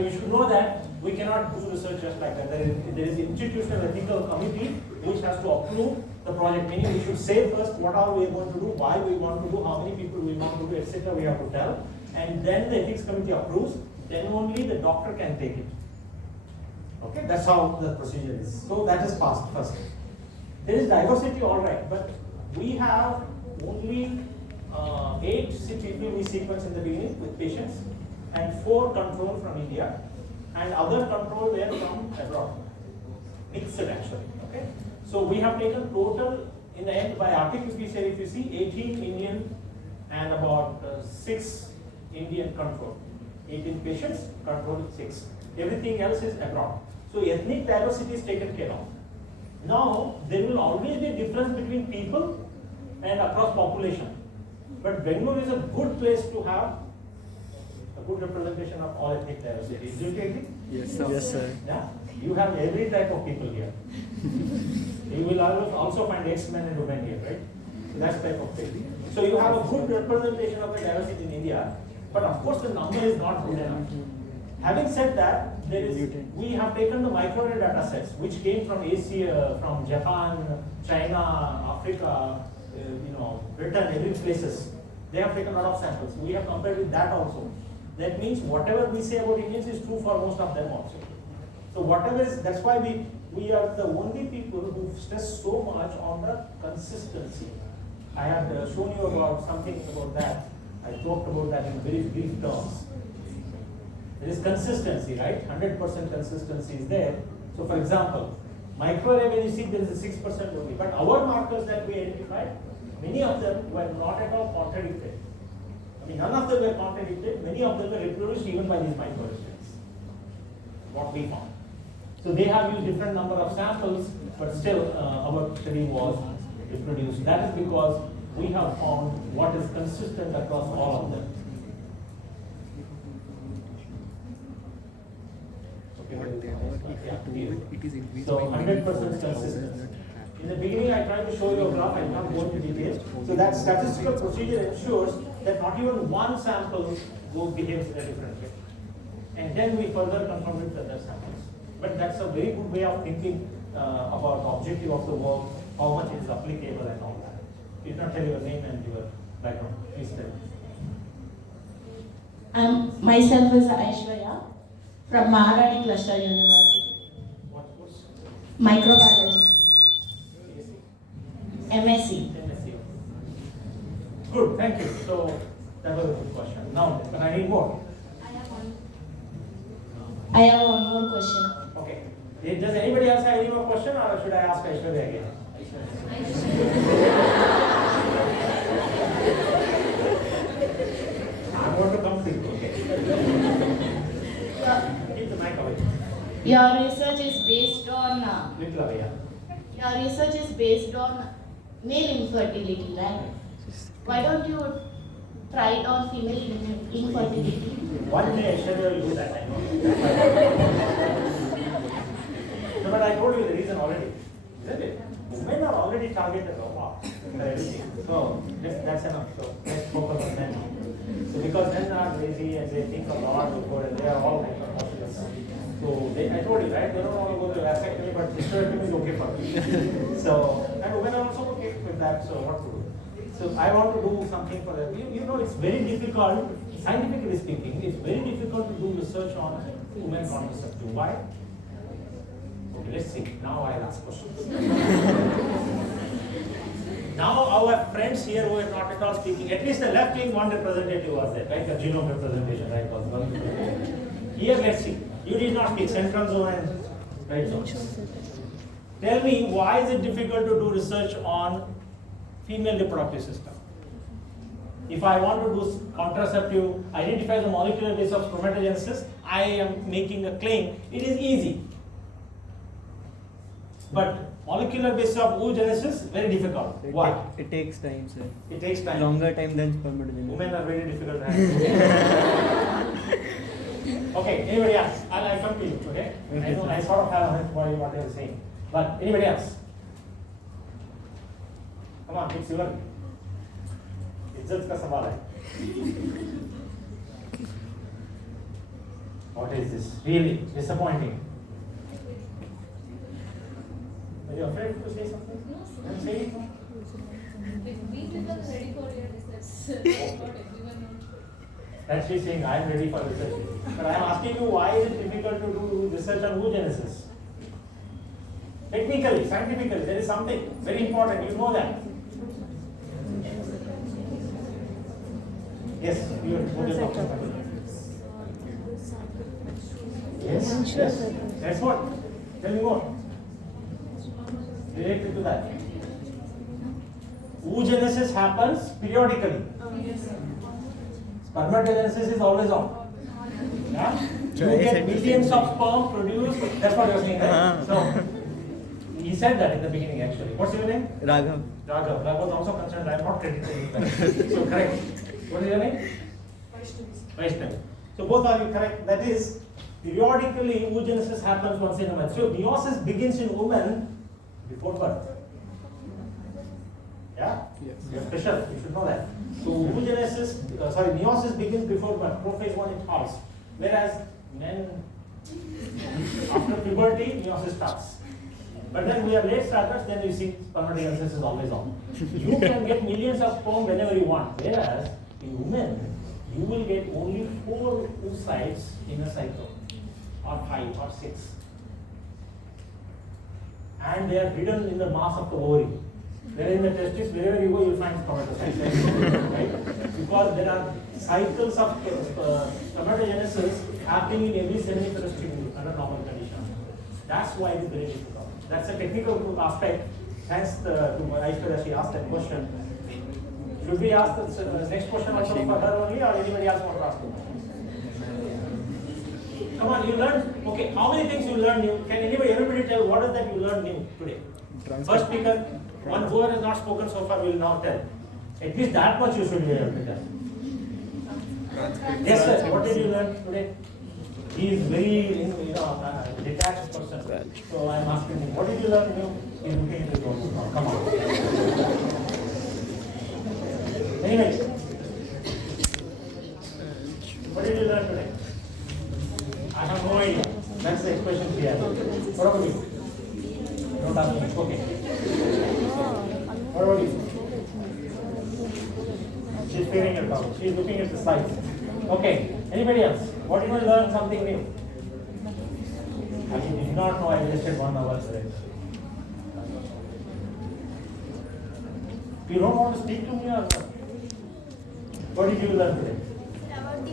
So you should know that we cannot do research just like that. There is institutional ethical committee which has to approve the project. Meaning we should say first what are we going to do, why we want to do, how many people we want to do, etc. We have to tell, and then the ethics committee approves. Then only the doctor can take it. Okay, that's how the procedure is. So that is passed first. There is diversity, all right, but we have only 8 people we sequence in the beginning with patients, and 4 control from India, and other control were from abroad, mixed actually. Okay, so we have taken total in the end by RT-PCR, if you see, 18 Indian and about 6 Indian control. 18 patients, control 6. Everything else is abroad. So ethnic diversity is taken care of. Now there will always be a difference between people and across population. But Bangalore is a good place to have a good representation of all ethnic diversity. Do you agree? Yes, sir. Yes, sir. Yeah? You have every type of people here. You will also find X-men and women here, right? So that's type of thing. So you have a good representation of the diversity in India, but of course the number is not good enough. Having said that, we have taken the microarray data sets which came from Asia, from Japan, China, Africa, Britain, every places. They have taken a lot of samples. We have compared with that also. That means whatever we say about Indians is true for most of them also. So whatever is, that's why we are the only people who stress so much on the consistency. I had shown you about something about that. I talked about that in very brief terms. There is consistency, right? 100% consistency is there. So for example, microarray, when you see there is a 6% only. But our markers that we identified, many of them were not at all contradicted. I mean, none of them were contradicted. Many of them were reproduced even by these microarrays. What we found. So they have used different number of samples, but still our study was reproduced. That is because we have found what is consistent across all of them. So 100% consistent. In the beginning, I tried to show you a graph. I will not go into details. So that statistical procedure ensures that not even one sample behaves in a different way, and then we further confirm with other samples. But that's a very good way of thinking about the objective of the work, how much it is applicable, and all that. You can tell your name and your background. Please tell. Myself is Aishwarya from Maharani Cluster University. What course? Microbiology. MSc. MSc. Good, thank you. So that was a good question. Now, but I need more. I have one more question. Okay. Does anybody else have any more question, or should I ask Aishwarya again? I want to complete. Okay. Keep the mic away. Your research is based on Little away, yeah. your research is based on male infertility, right? Why don't you try it on female infertility? One day Aishwarya will do that, I know. No, but I told you the reason already. Isn't it? Women are already targeted for everything. So that's enough. So let's focus on men. So because men are lazy and they think a lot before, and they are all hypercautious. So I told you, right? They don't want to go to vasectomy, but hysterectomy is okay for them. So, and women are also okay with that. So what to do? So I want to do something for them. You know, it's very difficult. Scientifically speaking, it's very difficult to do research on women contraceptive. Why? Okay, let's see. Now I'll ask questions. Now our friends here who are not at all speaking, at least the left wing one representative was there, right? The genome representation, right? Was one. Here, let's see. You did not speak central zone and right zone. Tell me, why is it difficult to do research on female reproductive system? If I want to do contraceptive, identify the molecular base of spermatogenesis, I am making a claim. It is easy. But molecular base of oogenesis, very difficult. Why? It takes time, sir. It takes time. Longer time than spermatogenesis. Women are very difficult to handle. Okay, anybody else? I'll come to you, okay? I know I sort of have a what you are saying. But anybody else? Come on, it's your इज्जत का सवाल है. What is this? Really disappointing. Are you afraid to say something? No, sir. Then say it. If we become ready for your research, not everyone knows. That she's saying, I am ready for research. But I am asking you, why is it difficult to do research on oogenesis? Technically, scientifically, there is something very important. You know that. Yes, you are Yes, yes. That's what. Tell me more. Related to that. Oogenesis happens periodically. Spermatogenesis is always on. Yeah? You get millions of sperm produced. That's what you're saying, right? So, he said that in the beginning actually. What's your name? Raghav. Raghav. Raghav was also concerned. I am not crediting that. So, correct. What is your name? Vaishnavi. So, both are you correct? That is, periodically oogenesis happens once in a month. So, meiosis begins in women before birth. Yeah? Yes. You're special, you should know that. So meiosis begins before birth, prophase 1 in horse. Whereas men, after puberty, meiosis starts. But then we are late starters, then you see spermatogenesis is always on. You can get millions of sperm whenever you want. Whereas in women, you will get only 4 oocytes in a cycle, or 5 or 6. And they are hidden in the mass of the ovary. Where in the testis, wherever you go, you will find spermatocytes. Right? Because there are cycles of spermatogenesis happening in every seminiferous tube under normal conditions. That's why it is very difficult. That's a technical aspect. Thanks to Aishwarya, she asked that question. Should we ask the next question also for her only, or anybody else want to ask? Come on, you learned. Okay, how many things you learned new? Can everybody tell what is that you learned new today? First speaker, one who has not spoken so far will now tell. At least that much you should be able to tell. Yes, sir. What did you learn today? He is very, detached person. So I am asking him, what did you learn new? He is looking at his notes now. Come on. Anyway, what did you learn today? I have no idea. That's the expression here. What about you? Don't ask me. Okay. What about you? She's figuring it out. She's looking at the slides. Okay. Anybody else? What did you learn something new? I did not know I wasted 1 hour today. You don't want to speak to me or what? What did you learn today? About the